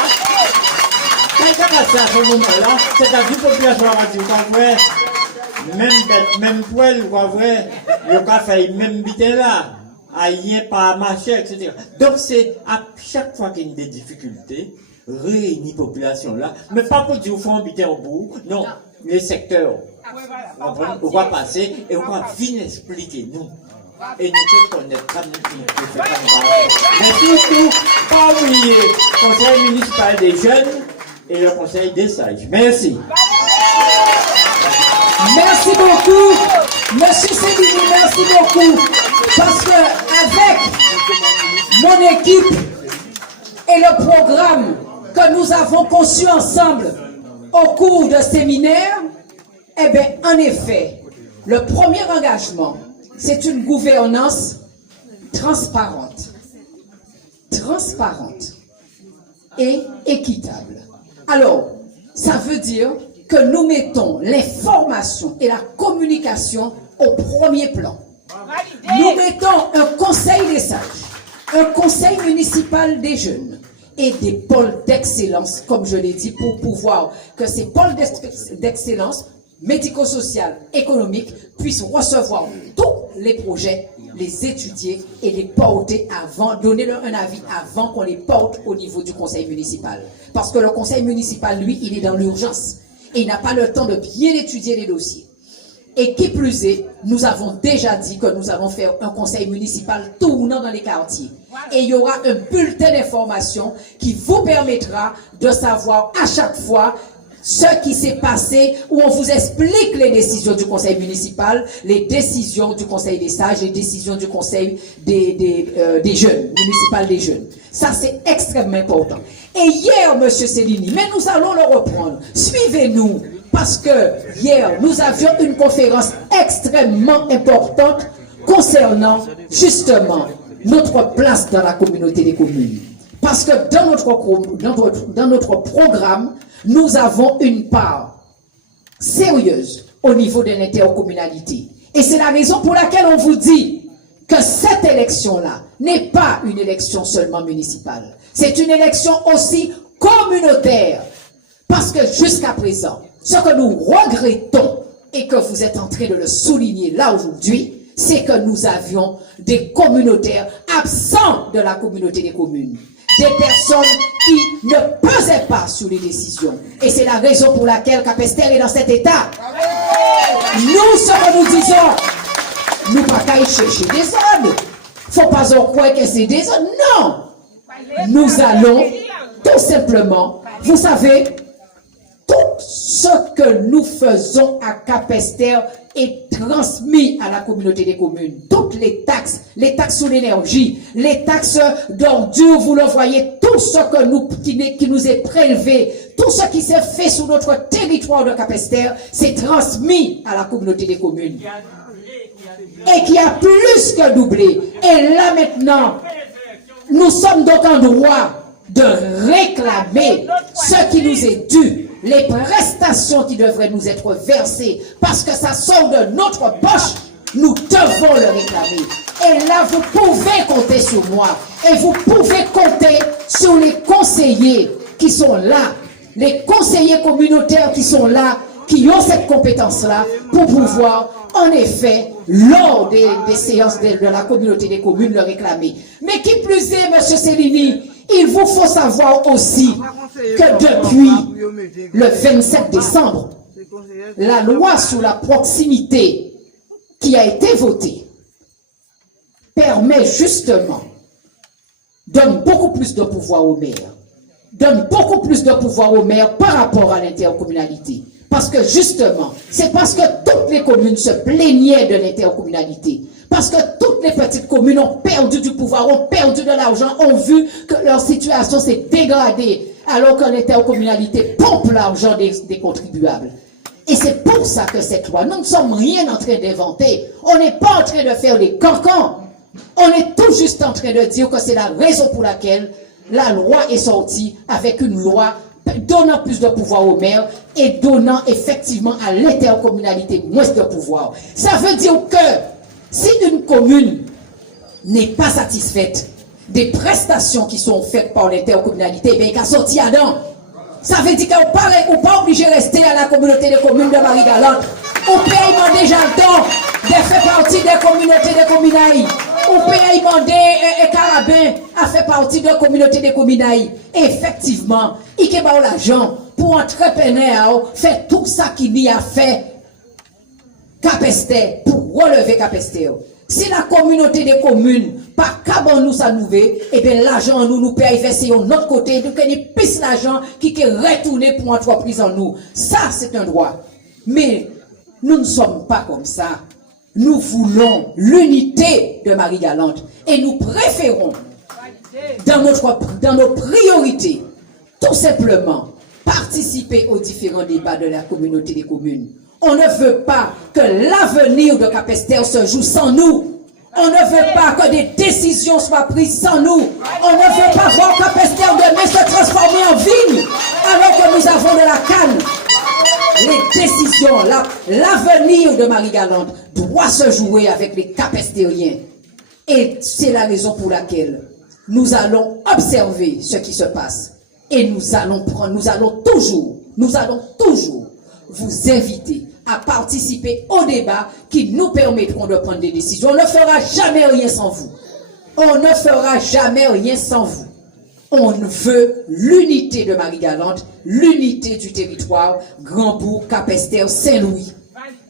Quand ça passe à ce moment-là, c'est-à-dire que la population va dire qu'on vrai, même bête, même poêle, quoi vrai, il y a fait même bité là, aïe, pas marcher, etc. Donc c'est à chaque fois qu'il y a des difficultés, réunir la population là, mais pas pour dire qu'il faut habiter au bout, non, les secteurs, on va passer et on va venir expliquer nous. Et nous devons connaître comme nous faisons. Mais surtout, pas oublier le conseil municipal des jeunes et le conseil des sages. Merci. Merci beaucoup, Monsieur Céline, merci beaucoup. Parce que avec mon équipe et le programme que nous avons conçu ensemble au cours de séminaire, eh bien, en effet, le premier engagement, c'est une gouvernance transparente et équitable. Alors, ça veut dire que nous mettons l'information et la communication au premier plan. Nous mettons un conseil des sages, un conseil municipal des jeunes et des pôles d'excellence, comme je l'ai dit, pour pouvoir que ces pôles d'excellence médico-social, économique, puissent recevoir tous les projets, les étudier et les porter avant, donner leur un avis avant qu'on les porte au niveau du conseil municipal. Parce que le conseil municipal, lui, il est dans l'urgence et il n'a pas le temps de bien étudier les dossiers. Et qui plus est, nous avons déjà dit que nous allons faire un conseil municipal tournant dans les quartiers. Et il y aura un bulletin d'information qui vous permettra de savoir à chaque fois ce qui s'est passé, où on vous explique les décisions du conseil municipal, les décisions du conseil des sages, les décisions du conseil des jeunes, municipal des jeunes. Ça, c'est extrêmement important. Et hier, Monsieur Cellini, mais nous allons le reprendre. Suivez-nous, parce que hier, nous avions une conférence extrêmement importante concernant, justement, notre place dans la communauté des communes. Parce que dans notre programme, nous avons une part sérieuse au niveau de l'intercommunalité. Et c'est la raison pour laquelle on vous dit que cette élection-là n'est pas une élection seulement municipale. C'est une élection aussi communautaire. Parce que jusqu'à présent, ce que nous regrettons et que vous êtes en train de le souligner là aujourd'hui, c'est que nous avions des communautaires absents de la communauté des communes. Des personnes qui ne pesaient pas sur les décisions. Et c'est la raison pour laquelle Capesterre est dans cet état. Nous, ce que nous disons, nous ne pouvons pas y chercher des zones. Il ne faut pas en croire que c'est des zones. Non. Nous allons tout simplement, vous savez, tout ce que nous faisons à Capesterre est transmis à la communauté des communes. Toutes les taxes sur l'énergie, les taxes d'ordures, vous le voyez, tout ce que qui nous est prélevé, tout ce qui s'est fait sur notre territoire de Capesterre, c'est transmis à la communauté des communes. Et qui a plus que doublé. Et là maintenant, nous sommes donc en droit de réclamer ce qui nous est dû, les prestations qui devraient nous être versées, parce que ça sort de notre poche, nous devons le réclamer. Et là, vous pouvez compter sur moi, et vous pouvez compter sur les conseillers qui sont là, les conseillers communautaires qui sont là, qui ont cette compétence-là, pour pouvoir, en effet, lors des séances de la communauté des communes, le réclamer. Mais qui plus est, M. Cellini, il vous faut savoir aussi que depuis le 27 décembre, la loi sur la proximité qui a été votée permet justement, donne beaucoup plus de pouvoir aux maires, donne beaucoup plus de pouvoir aux maires par rapport à l'intercommunalité. Parce que justement, c'est parce que toutes les communes se plaignaient de l'intercommunalité. Parce que toutes les petites communes ont perdu du pouvoir, ont perdu de l'argent, ont vu que leur situation s'est dégradée, alors que l'intercommunalité pompe l'argent des contribuables. Et c'est pour ça que cette loi, nous ne sommes rien en train d'inventer. On n'est pas en train de faire des cancans. On est tout juste en train de dire que c'est la raison pour laquelle la loi est sortie avec une loi donnant plus de pouvoir aux maires et donnant effectivement à l'intercommunalité moins de pouvoir. Ça veut dire que si une commune n'est pas satisfaite des prestations qui sont faites par l'intercommunalité, bien qu'elle sortit à dents. Ça veut dire qu'on n'est pas obligé de rester à la communauté des communes de Marie-Galante. On peut y demander Jalton de faire partie des communautés des communailles. On peut y demander Carabin à faire partie de la communauté des communailles. Effectivement, il y a l'argent pour entrepreneur faire tout ça qu'il y a fait Capester pour relever Capester. Si la communauté des communes, pas qu'à nous ça nous veut, et bien l'argent nous paye verser de notre côté, donc il y a plus l'argent qui est retourné pour l'entreprise en nous. Ça, c'est un droit. Mais nous ne sommes pas comme ça. Nous voulons l'unité de Marie-Galante. Et nous préférons, dans nos priorités, tout simplement, participer aux différents débats de la communauté des communes. On ne veut pas que l'avenir de Capester se joue sans nous. On ne veut pas que des décisions soient prises sans nous. On ne veut pas voir Capester demain se transformer en vigne alors que nous avons de la canne. Les décisions, l'avenir de Marie-Galante doit se jouer avec les Capestériens. Et c'est la raison pour laquelle nous allons observer ce qui se passe. Et nous allons toujours vous inviter à participer au débat qui nous permettront de prendre des décisions. On ne fera jamais rien sans vous. On ne fera jamais rien sans vous. On veut l'unité de Marie-Galante, l'unité du territoire, Grand-Bourg, Capester, Saint-Louis.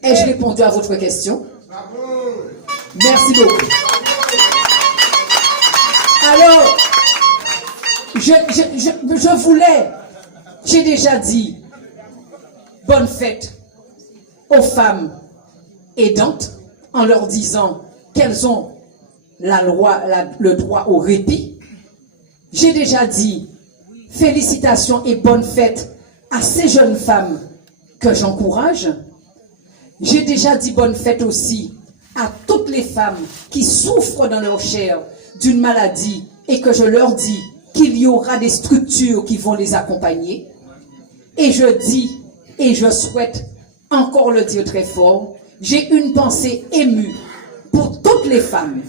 Ai-je répondu à votre question? Merci beaucoup. Alors, je voulais, j'ai déjà dit, bonne fête aux femmes aidantes en leur disant qu'elles ont le droit au répit. J'ai déjà dit félicitations et bonne fête à ces jeunes femmes que j'encourage. J'ai déjà dit bonne fête aussi à toutes les femmes qui souffrent dans leur chair d'une maladie et que je leur dis qu'il y aura des structures qui vont les accompagner. Et je dis et je souhaite encore le dire très fort, j'ai une pensée émue pour toutes les femmes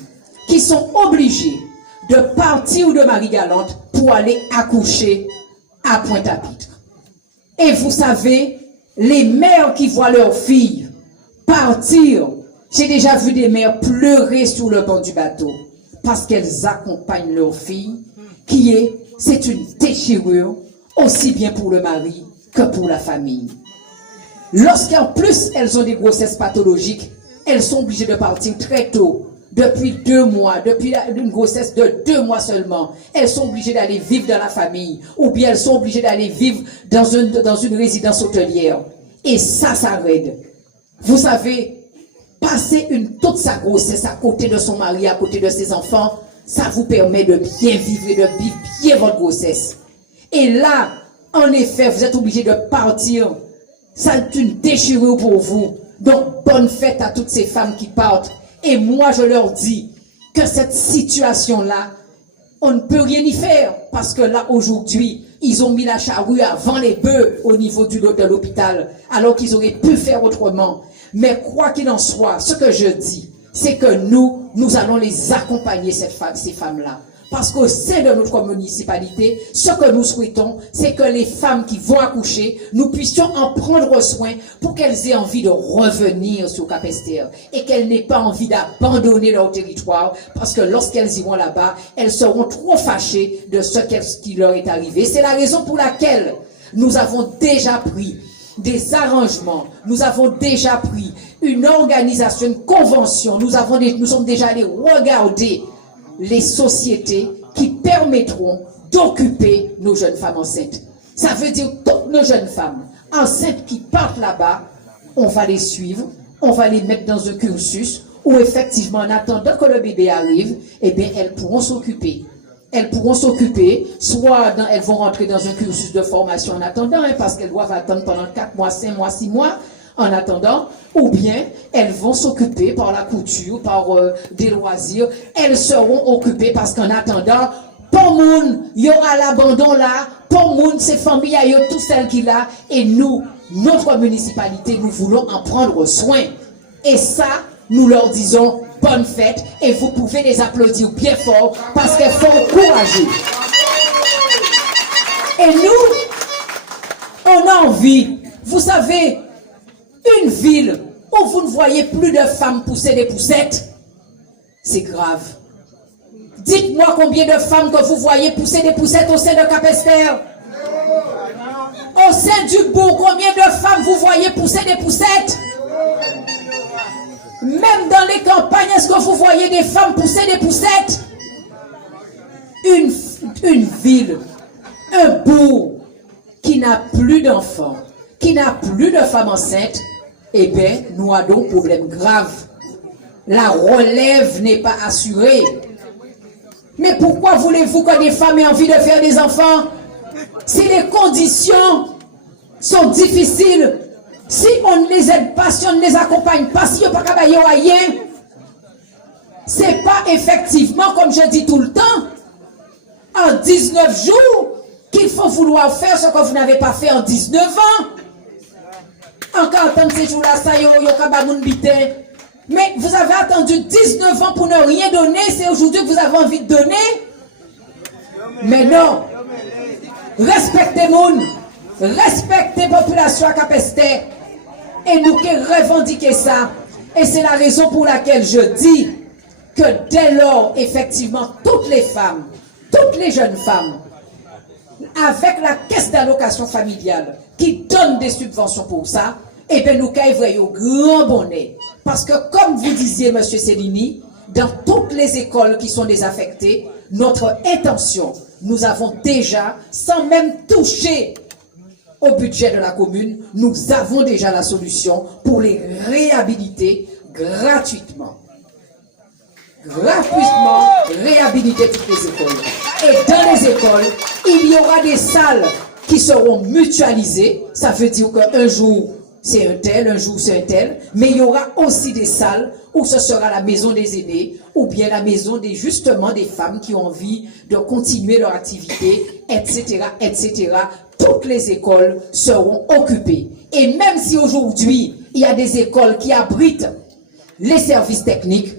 qui sont obligées de partir de Marie-Galante pour aller accoucher à Pointe-à-Pitre. Et vous savez, les mères qui voient leurs filles partir, j'ai déjà vu des mères pleurer sur le banc du bateau parce qu'elles accompagnent leurs filles, c'est une déchirure aussi bien pour le mari que pour la famille. Lorsqu'en plus elles ont des grossesses pathologiques, elles sont obligées de partir très tôt, depuis 2 mois, depuis une grossesse de 2 mois seulement. Elles sont obligées d'aller vivre dans la famille, ou bien elles sont obligées d'aller vivre dans une résidence hôtelière. Et ça raide. Vous savez, passer toute sa grossesse à côté de son mari, à côté de ses enfants, ça vous permet de bien vivre et de vivre bien votre grossesse. Et là, en effet, vous êtes obligé de partir. C'est une déchirure pour vous. Donc, bonne fête à toutes ces femmes qui partent. Et moi, je leur dis que cette situation-là, on ne peut rien y faire. Parce que là, aujourd'hui, ils ont mis la charrue avant les bœufs au niveau de l'hôpital. Alors qu'ils auraient pu faire autrement. Mais quoi qu'il en soit, ce que je dis, c'est que nous allons les accompagner, ces femmes-là. Parce qu'au sein de notre municipalité, ce que nous souhaitons, c'est que les femmes qui vont accoucher, nous puissions en prendre soin pour qu'elles aient envie de revenir sur Capester et qu'elles n'aient pas envie d'abandonner leur territoire parce que lorsqu'elles iront là-bas, elles seront trop fâchées de ce qui leur est arrivé. C'est la raison pour laquelle nous avons déjà pris des arrangements, nous avons déjà pris une organisation, une convention, nous sommes déjà allés regarder les sociétés qui permettront d'occuper nos jeunes femmes enceintes. Ça veut dire toutes nos jeunes femmes enceintes qui partent là-bas, on va les suivre, on va les mettre dans un cursus où effectivement, en attendant que le bébé arrive, eh bien, elles pourront s'occuper. Elles pourront s'occuper, elles vont rentrer dans un cursus de formation en attendant, parce qu'elles doivent attendre pendant 4 mois, 5 mois, 6 mois, en attendant, ou bien elles vont s'occuper par la couture, par des loisirs, elles seront occupées parce qu'en attendant, pour moun, il y aura l'abandon là, pour moun, ces familles, il y a tout celles qui là, et nous, notre municipalité, nous voulons en prendre soin. Et ça, nous leur disons bonne fête, et vous pouvez les applaudir bien fort, parce qu'elles sont courageuses. Et nous, on a envie. Vous savez, une ville où vous ne voyez plus de femmes pousser des poussettes, c'est grave. Dites-moi combien de femmes que vous voyez pousser des poussettes au sein de Capesterre. Au sein du bourg, combien de femmes vous voyez pousser des poussettes? Même dans les campagnes, est-ce que vous voyez des femmes pousser des poussettes? Une ville, un bourg qui n'a plus d'enfants, qui n'a plus de femmes enceintes, eh bien, nous avons un problème grave. La relève n'est pas assurée. Mais pourquoi voulez-vous que des femmes aient envie de faire des enfants? Si les conditions sont difficiles, si on ne les aide pas, si on ne les accompagne pas, si on ne peut pas travailler rien, c'est pas effectivement, comme je dis tout le temps, en 19 jours qu'il faut vouloir faire ce que vous n'avez pas fait en 19 ans. Encore tant ces jours-là, ça y est, mais vous avez attendu 19 ans pour ne rien donner, c'est aujourd'hui que vous avez envie de donner. Mais non, respectez moun, respectez la population à Capesterre, et nous qui revendiquons ça. Et c'est la raison pour laquelle je dis que dès lors, effectivement, toutes les femmes, toutes les jeunes femmes, avec la caisse d'allocation familiale qui donne des subventions pour ça, eh bien nous voyons grand bonnet. Parce que comme vous disiez, M. Cellini, dans toutes les écoles qui sont désaffectées, notre intention, nous avons déjà, sans même toucher au budget de la commune, nous avons déjà la solution pour les réhabiliter gratuitement. Gratuitement, réhabiliter toutes les écoles. Et dans les écoles, il y aura des salles qui seront mutualisées. Ça veut dire qu'un jour, c'est un tel, un jour c'est un tel, mais il y aura aussi des salles où ce sera la maison des aînés ou bien la maison justement des femmes qui ont envie de continuer leur activité, etc., etc. Toutes les écoles seront occupées. Et même si aujourd'hui, il y a des écoles qui abritent les services techniques,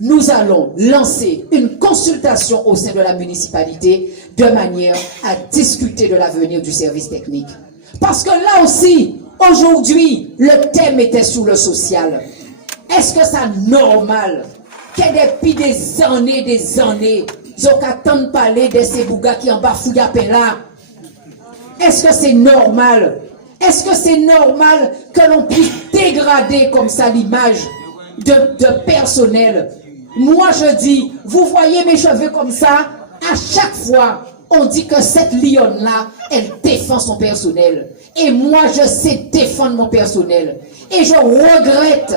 nous allons lancer une consultation au sein de la municipalité de manière à discuter de l'avenir du service technique. Parce que là aussi, aujourd'hui, le thème était sur le social. Est-ce que c'est normal que depuis des années, ils ont qu'à parler de ces bougas qui en bafouillent à peine là? Est-ce que c'est normal? Est-ce que c'est normal que l'on puisse dégrader comme ça l'image de personnel? Moi je dis, vous voyez mes cheveux comme ça, à chaque fois, on dit que cette lionne-là, elle défend son personnel. Et moi, je sais défendre mon personnel. Et je regrette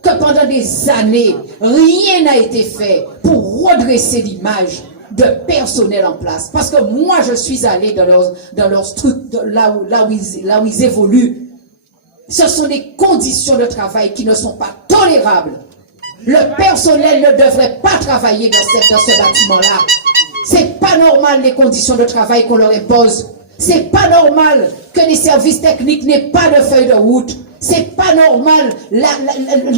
que pendant des années, rien n'a été fait pour redresser l'image de personnel en place. Parce que moi, je suis allé dans leur structure, là où ils évoluent. Ce sont des conditions de travail qui ne sont pas tolérables. Le personnel ne devrait pas travailler dans ce bâtiment-là. C'est pas normal les conditions de travail qu'on leur impose. C'est pas normal que les services techniques n'aient pas de feuille de route. C'est pas normal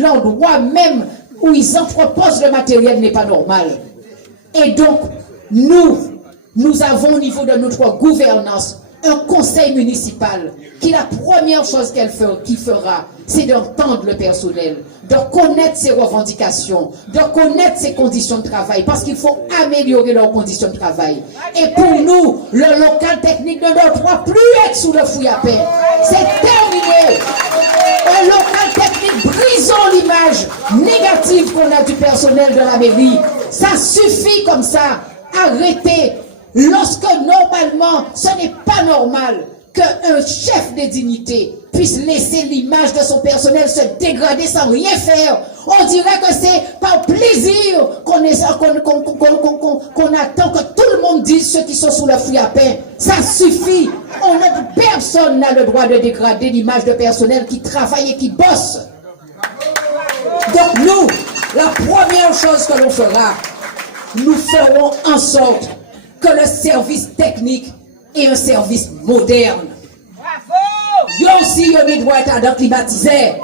l'endroit même où ils entreposent le matériel n'est pas normal. Et donc, nous avons au niveau de notre gouvernance un conseil municipal qui la première chose qu'il fera, c'est d'entendre le personnel, de connaître ses revendications, de connaître ses conditions de travail, parce qu'il faut améliorer leurs conditions de travail. Et pour nous, le local technique ne doit plus être sous le fouillapin. C'est terminé. Un local technique, brisons l'image négative qu'on a du personnel de la mairie. Ça suffit comme ça. Arrêtez. Lorsque normalement, ce n'est pas normal qu'un chef de dignité puisse laisser l'image de son personnel se dégrader sans rien faire. On dirait que c'est par plaisir qu'on attend que tout le monde dise ceux qui sont sous le fouillapin. Ça suffit. Personne n'a le droit de dégrader l'image de personnel qui travaille et qui bosse. Donc nous, la première chose que l'on fera, nous ferons en sorte que le service technique est un service moderne. Yo aussi yo ni droit être climatisé.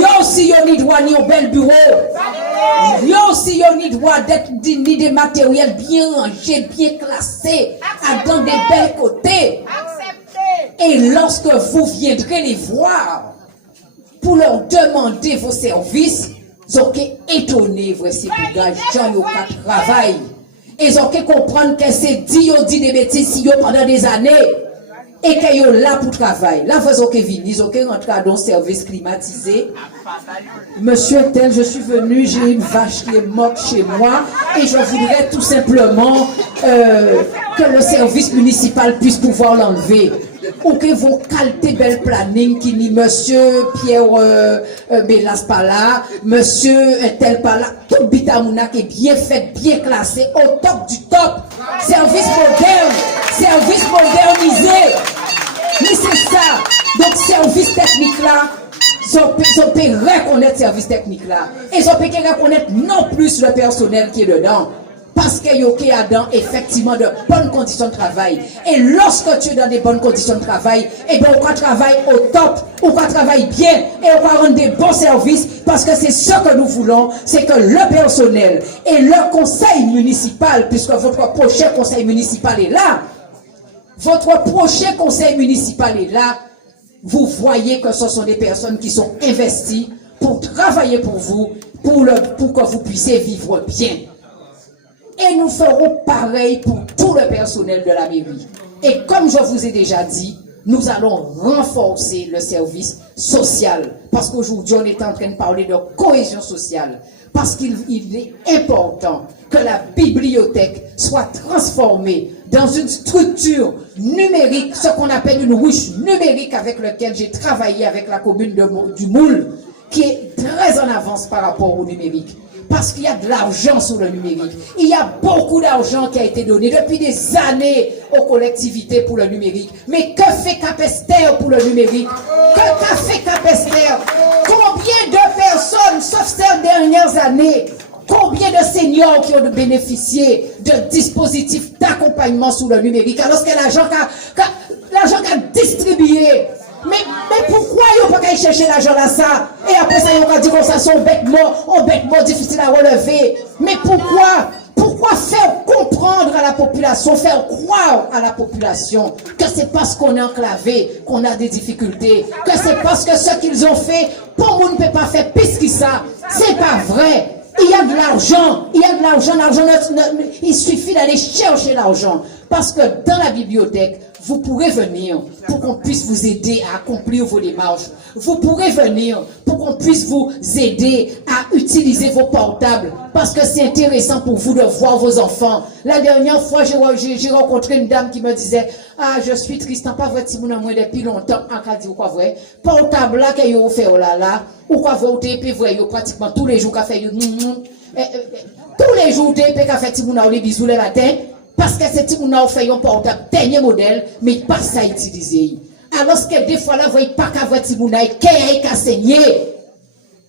Yo aussi yo ni droit ni au bel bureau. Yo aussi yo ni droit d'être ni des matériels bien rangés, bien classés, dans des belles côtés. Et lorsque vous viendrez les voir pour leur demander vos services, ils ont étonné, voici pour gars, gens qui travaillent. Ils ont comprendre que c'est dit des bêtises pendant des années. Et qu'ils sont là pour travailler. Là, vous avez venir, ils ont rentré dans un service climatisé. Monsieur tel, je suis venu, j'ai une vache qui est morte chez moi et je voudrais tout simplement que le service municipal puisse pouvoir l'enlever. Ou que vos qualités bel planning qui dit monsieur Pierre Bélas pas là, monsieur tel pas là, tout bitamouna qui est bien fait, bien classé, au top du top. Service moderne, service modernisé. Mais c'est ça. Donc, service technique là, ils ont pu reconnaître service technique là. Et ils ont pu reconnaître non plus le personnel qui est dedans. Parce qu'il y a dedans effectivement de bonnes conditions de travail. Et lorsque tu es dans des bonnes conditions de travail, eh bien, on va travailler au top, on va travailler bien et on va rendre des bons services parce que c'est ce que nous voulons, c'est que le personnel et le conseil municipal, puisque votre prochain conseil municipal est là, votre prochain conseil municipal est là, vous voyez que ce sont des personnes qui sont investies pour travailler pour vous, pour que vous puissiez vivre bien. Et nous ferons pareil pour tout le personnel de la mairie. Et comme je vous ai déjà dit, nous allons renforcer le service social. Parce qu'aujourd'hui, on est en train de parler de cohésion sociale. Parce qu'il est important que la bibliothèque soit transformée dans une structure numérique, ce qu'on appelle une ruche numérique avec laquelle j'ai travaillé avec la commune du Moule, qui est très en avance par rapport au numérique. Parce qu'il y a de l'argent sur le numérique. Il y a beaucoup d'argent qui a été donné depuis des années aux collectivités pour le numérique. Mais que fait Capesterre pour le numérique? Que fait Capesterre? Combien de personnes, sauf ces dernières années, combien de seniors qui ont bénéficié de dispositifs d'accompagnement sur le numérique alors que l'argent qu'a distribué? Mais pourquoi ils n'ont pas chercher l'argent là ça? Et après ça, ils ont dit que ça sont bêtement difficile à relever. Mais pourquoi faire comprendre à la population, faire croire à la population que c'est parce qu'on est enclavé qu'on a des difficultés, que c'est parce que ce qu'ils ont fait, pour nous ne peut pas faire pire que ça. C'est pas vrai. Il y a de l'argent, il suffit d'aller chercher l'argent. Parce que dans la bibliothèque, vous pourrez venir pour qu'on puisse vous aider à accomplir vos démarches. Vous pourrez venir pour qu'on puisse vous aider à utiliser vos portables. Parce que c'est intéressant pour vous de voir vos enfants. La dernière fois, j'ai rencontré une dame qui me disait « Ah, je suis triste, pas vrai, si vous n'avez depuis longtemps. » En cas dit, quoi vrai? Portable là, qu'il y a fait, oh là là. Ou quoi voter, puis vrai, pratiquement tous les jours, qu'a fait, tous les jours, qu'a fait, si vous n'avez des bisous le matin. Parce que c'est si vous n'avez fait un portable dernier modèle, mais pas ça utiliser. Alors que des fois là, vous voyez pas qu'à votre si vous n'avez qu'à saigner.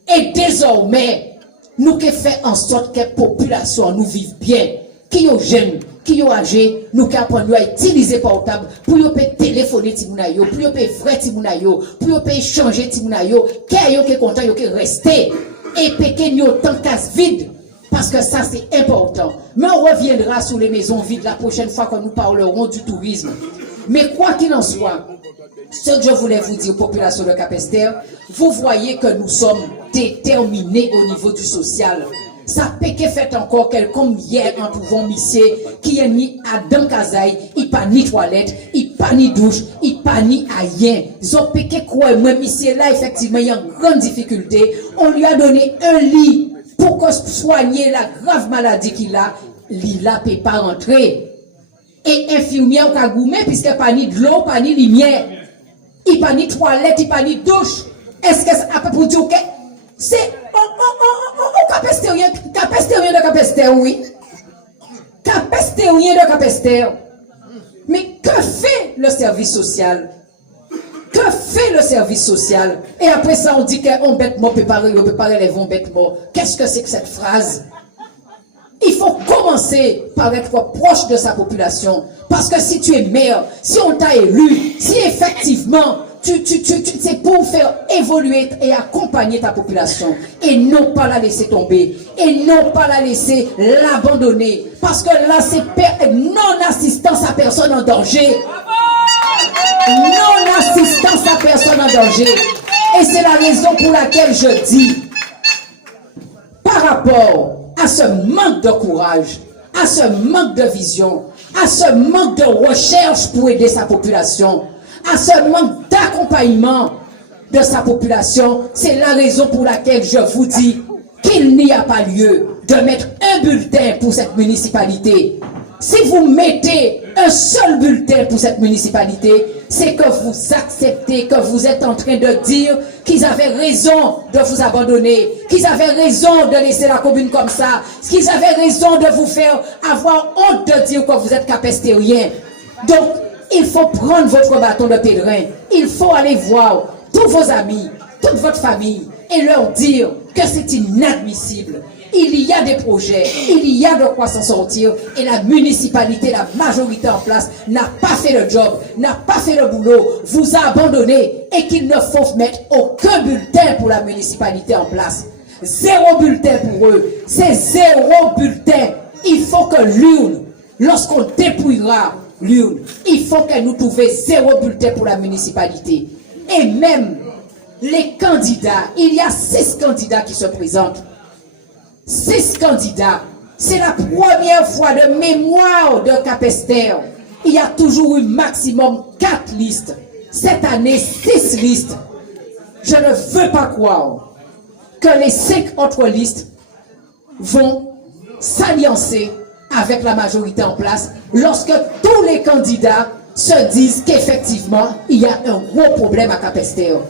Et désormais, nous qui fait en sorte que la population nous vive bien, qui est jeune, qui est âgé, nous qui apprenons à utiliser portable pour nous téléphoner Timounayo, pour nous vrai Timounayo, pour nous échanger Timounayo, qui est content, qui est resté, et péquer nous autant casse vide. Parce que ça, c'est important. Mais on reviendra sur les maisons vides la prochaine fois que nous parlerons du tourisme. Mais quoi qu'il en soit, ce que je voulais vous dire, population de Capesterre, vous voyez que nous sommes déterminés au niveau du social. Ça peut que fait encore comme hier en trouvant monsieur qui est mis à dans Kazaï, il pas ni toilette, il pas ni douche, il pas ni rien. Ils ont piqué quoi, moi monsieur là effectivement il y a une grande difficulté. On lui a donné un lit pour que soigner la grave maladie qu'il a, Lila ne peut pas rentrer. Et infirmière qui a goumé, puisqu'il n'y a pas ni de l'eau, pas ni de lumière. Il n'y a pas ni de toilette, il n'y a pas ni de douche. Est-ce que ça peut pour dire que c'est capestérien de Capesterre, oui. Capestérien de Capesterre. Mais que fait le service social? Que fait le service social? Et après ça, on dit qu'on bêtement peut pas les vents bêtement. Qu'est-ce que c'est que cette phrase? Il faut commencer par être proche de sa population. Parce que si tu es maire, si on t'a élu, si effectivement, c'est pour faire évoluer et accompagner ta population. Et non pas la laisser tomber. Et non pas la laisser l'abandonner. Parce que là, c'est non-assistance à personne en danger. non-assistance à personne en danger. Et c'est la raison pour laquelle je dis, par rapport à ce manque de courage, à ce manque de vision, à ce manque de recherche pour aider sa population, à ce manque d'accompagnement de sa population, c'est la raison pour laquelle je vous dis qu'il n'y a pas lieu de mettre un bulletin pour cette municipalité. Si vous mettez un seul bulletin pour cette municipalité, c'est que vous acceptez, que vous êtes en train de dire qu'ils avaient raison de vous abandonner, qu'ils avaient raison de laisser la commune comme ça, qu'ils avaient raison de vous faire avoir honte de dire que vous êtes capestérien. Donc, il faut prendre votre bâton de pèlerin, il faut aller voir tous vos amis, toute votre famille et leur dire que c'est inadmissible. Il y a des projets, il y a de quoi s'en sortir et la municipalité, la majorité en place n'a pas fait le job, n'a pas fait le boulot, vous a abandonné et qu'il ne faut mettre aucun bulletin pour la municipalité en place. 0 bulletin pour eux, c'est 0 bulletin. Il faut que l'urne, lorsqu'on dépouillera l'urne, il faut qu'elle nous trouve 0 bulletin pour la municipalité. Et même les candidats, il y a 6 candidats qui se présentent. 6 candidats. C'est la première fois de mémoire de Capesterre. Il y a toujours eu maximum 4 listes. Cette année, 6 listes. Je ne veux pas croire que les 5 autres listes vont s'alliancer avec la majorité en place lorsque tous les candidats se disent qu'effectivement, il y a un gros problème à Capesterre.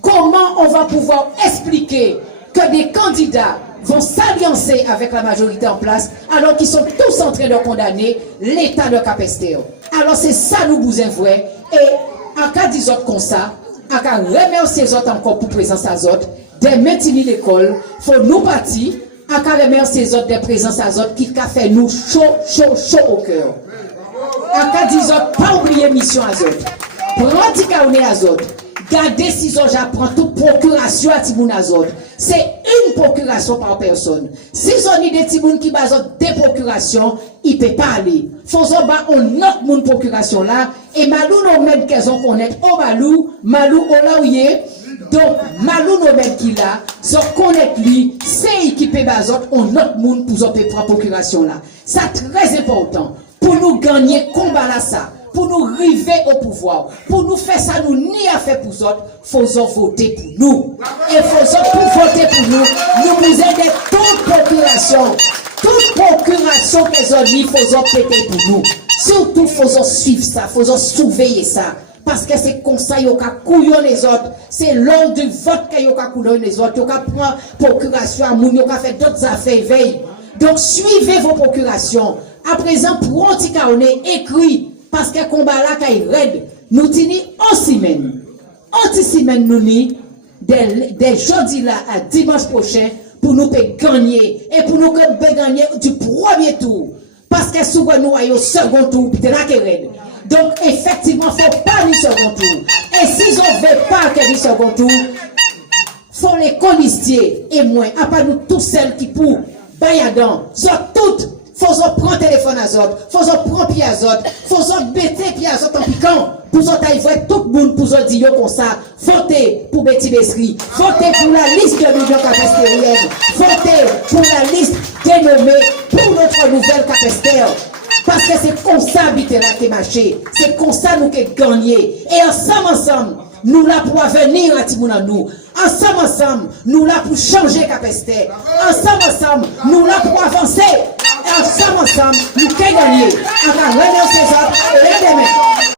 Comment on va pouvoir expliquer que des candidats vont s'alliancer avec la majorité en place alors qu'ils sont tous en train de condamner l'État de Capesterre? Alors c'est ça nous vous vrai. Et en cas des autres comme ça, en cas remercier les autres encore pour présence à autres, des maintenir l'école, faut nous partir, en cas remercier les autres des présences à autres qui a fait nous chaud au cœur. En cas des autres, pas oublier mission à autres. Pratiquer on est à autres. Gardez si j'apprends toute procuration à Timoun Azot. C'est une procuration par personne. Si on a des Timoun qui basent des procurations, il ne peut pas aller. Faisons bas on autre moun procuration là. Et Malou nous même qu'elles ont connaître au Malou au laouye. Donc Malou nous même qui là, so connaître lui, c'est équipé basot on autre moun pour prendre procuration là. Ça très important pour nous gagner combat là ça. Pour nous arriver au pouvoir, pour nous faire ça, nous ni à faire pour autres, faisons voter pour nous. Et faisons pour voter pour nous, nous aider toute procuration qu'elles ont dit, faisons péter pour nous. Surtout, faisons suivre ça, faisons surveiller ça. Parce que c'est comme ça, il y a couillon les autres. C'est lors du vote qu'il y a couillon les autres. Il y a prendre procuration à moun, il y a fait d'autres affaires veille. Donc, suivez vos procurations. À présent, pour Anticaoné, écrit. Parce que le combat là, quand il raide, nous tenons en semaine. Anti-semaine, nous ni, des jeudi là à dimanche prochain, pour nous gagner. Et pour nous gagner du premier tour. Parce que souvent nous avons au second tour, puis c'est là qu'il raide. Donc, effectivement, il ne faut pas du second tour. Et si on ne veut pas qu'il y ait du second tour, il faut les colistiers et moi, à part nous tous celles qui pour Bayadan, sont toutes. Faut prendre téléphone à autres, faut prendre pied à autres, faut bêter pied à autres en piquant. Pour ça, il faut tout le monde pour ça dire comme ça. Votez pour Betty Bessery. Votez pour la liste de millions capestériennes. Votez pour la liste dénommée pour notre nouvelle Capesterre. Parce que c'est comme ça habiter là qui marché. C'est comme ça nous qui gagner. Et ensemble, nous là pour venir à Timounanou. Ensemble, nous là pour changer Capesterre. Ensemble, nous là pour avancer. Ensemble, nous qui gagner.